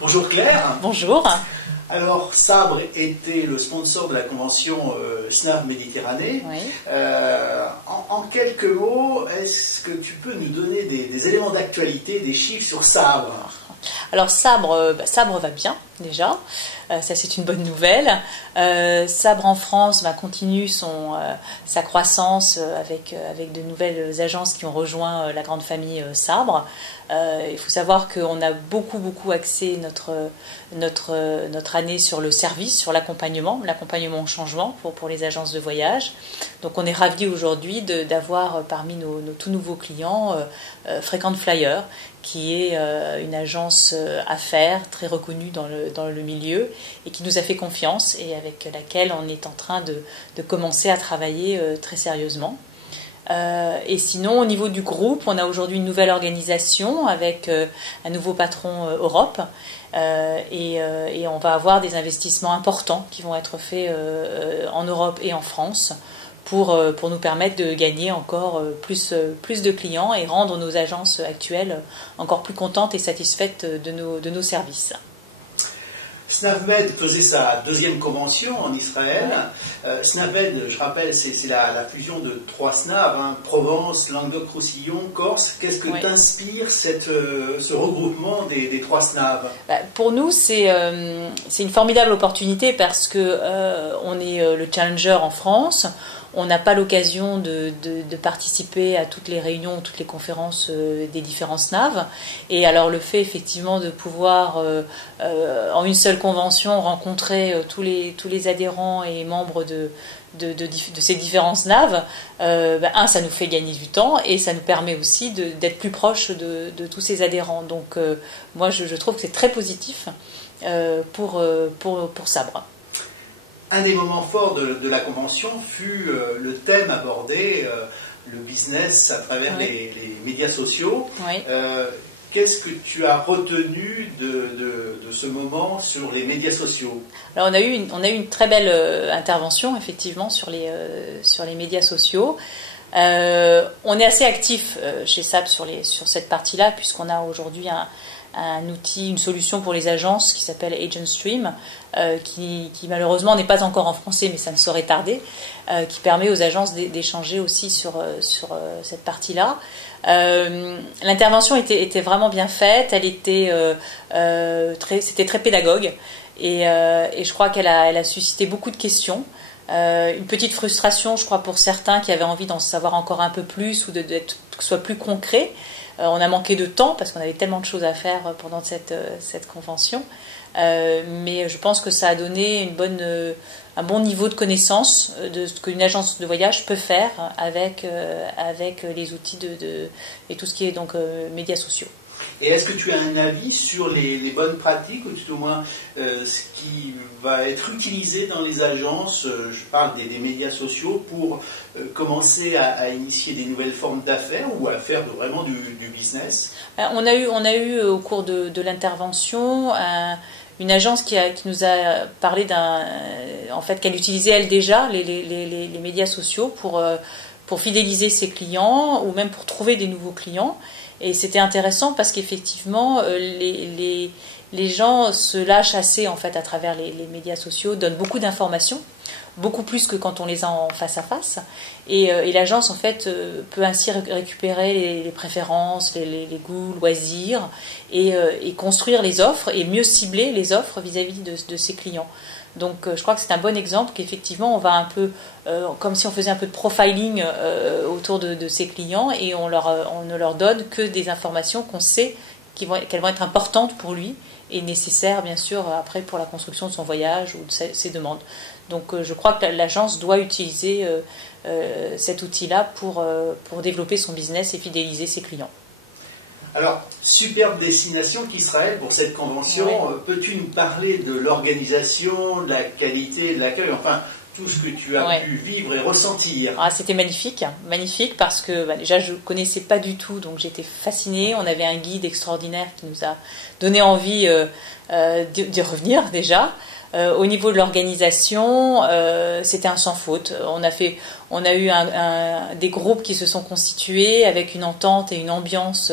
Bonjour Claire. Bonjour. Alors, Sabre était le sponsor de la convention SNAV Méditerranée. Oui. En quelques mots, est-ce que tu peux nous donner des éléments d'actualité, des chiffres sur Sabre? Alors Sabre va bien déjà, ça c'est une bonne nouvelle. Sabre en France continue sa croissance avec de nouvelles agences qui ont rejoint la grande famille Sabre. Il faut savoir qu'on a beaucoup axé notre année sur le service, sur l'accompagnement au changement pour les agences de voyage. Donc on est ravis aujourd'hui d'avoir parmi nos tout nouveaux clients Frequent Flyer, qui est une agence affaires très reconnue dans le milieu et qui nous a fait confiance et avec laquelle on est en train de commencer à travailler très sérieusement. Et sinon, au niveau du groupe, on a aujourd'hui une nouvelle organisation avec un nouveau patron Europe et on va avoir des investissements importants qui vont être faits en Europe et en France pour nous permettre de gagner encore plus de clients et rendre nos agences actuelles encore plus contentes et satisfaites de nos services. SNAVMed faisait sa deuxième convention en Israël. SNAVMed, je rappelle, c'est la fusion de 3 SNAV, Provence, Languedoc-Roussillon, Corse. Qu'est-ce que t'inspire ce regroupement des 3 SNAV? Pour nous, c'est une formidable opportunité parce que on est le challenger en France. On n'a pas l'occasion de participer à toutes les réunions, toutes les conférences des différents SNAV. Et alors le fait effectivement de pouvoir en une seule convention rencontrer tous les adhérents et membres de ces différents SNAV, ça nous fait gagner du temps et ça nous permet aussi d'être plus proche de tous ces adhérents. Donc moi je trouve que c'est très positif pour Sabre. Un des moments forts de la convention fut le thème abordé, le business à travers les médias sociaux. Oui. Qu'est-ce que tu as retenu de ce moment sur les médias sociaux? Alors on a eu une très belle intervention effectivement sur les médias sociaux. On est assez actif chez SAP sur cette partie-là puisqu'on a aujourd'hui un outil, une solution pour les agences qui s'appelle AgentStream, qui malheureusement n'est pas encore en français, mais ça ne saurait tarder, qui permet aux agences d'échanger aussi sur cette partie-là. L'intervention était vraiment bien faite, c'était très pédagogue, et je crois qu'elle a suscité beaucoup de questions. Une petite frustration, je crois, pour certains qui avaient envie d'en savoir encore un peu plus ou que ce soit plus concret. On a manqué de temps parce qu'on avait tellement de choses à faire pendant cette convention. Mais je pense que ça a donné un bon niveau de connaissance de ce qu'une agence de voyage peut faire avec les outils et tout ce qui est donc médias sociaux. Et est-ce que tu as un avis sur les bonnes pratiques, ou tout au moins ce qui va être utilisé dans les agences, je parle des médias sociaux, pour commencer à initier des nouvelles formes d'affaires ou à faire vraiment du business? On a eu au cours de l'intervention une agence qui nous a parlé qu'elle utilisait elle déjà les médias sociaux pour fidéliser ses clients ou même pour trouver des nouveaux clients. Et c'était intéressant parce qu'effectivement, les gens se lâchent assez en fait à travers les médias sociaux, donnent beaucoup d'informations, beaucoup plus que quand on les a en face à face. Et l'agence en fait peut ainsi récupérer les préférences, les goûts, loisirs et construire les offres et mieux cibler les offres vis-à-vis de ses clients. Donc je crois que c'est un bon exemple qu'effectivement on va un peu, comme si on faisait un peu de profiling autour de ses clients et on ne leur donne que des informations qu'on sait qu'elles vont être importantes pour lui et nécessaires bien sûr après pour la construction de son voyage ou de ses demandes. Donc je crois que l'agence doit utiliser cet outil-là pour développer son business et fidéliser ses clients. Alors, superbe destination qu'Israël pour cette convention. Oui. Peux-tu nous parler de l'organisation, de la qualité, de l'accueil, enfin tout ce que tu as pu vivre et ressentir? C'était magnifique parce que déjà je ne connaissais pas du tout, donc j'étais fascinée. On avait un guide extraordinaire qui nous a donné envie d'y revenir déjà. Au niveau de l'organisation, c'était un sans faute. On a eu des groupes qui se sont constitués avec une entente et une ambiance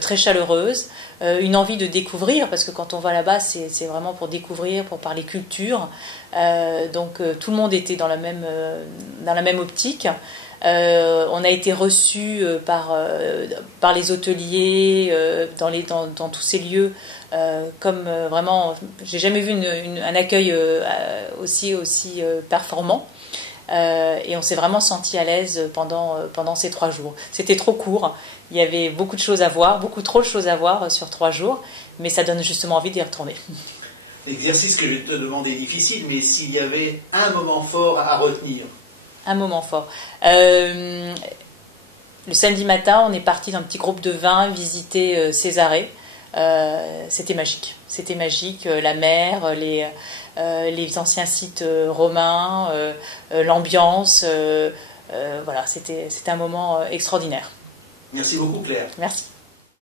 très chaleureuse, une envie de découvrir, parce que quand on va là-bas, c'est vraiment pour découvrir, pour parler culture. Donc tout le monde était dans la même optique. On a été reçus par les hôteliers dans tous ces lieux comme vraiment, j'ai jamais vu un accueil aussi performant. Et on s'est vraiment senti à l'aise pendant ces 3 jours. C'était trop court, il y avait beaucoup de choses à voir, beaucoup trop de choses à voir sur 3 jours, mais ça donne justement envie d'y retourner. L'exercice que je vais te demander est difficile, mais s'il y avait un moment fort à retenir. Un moment fort. Le samedi matin, on est parti d'un petit groupe de 20 visiter Césarée. C'était magique. C'était magique. La mer, les anciens sites romains, l'ambiance. Voilà, c'était un moment extraordinaire. Merci beaucoup, Claire. Merci.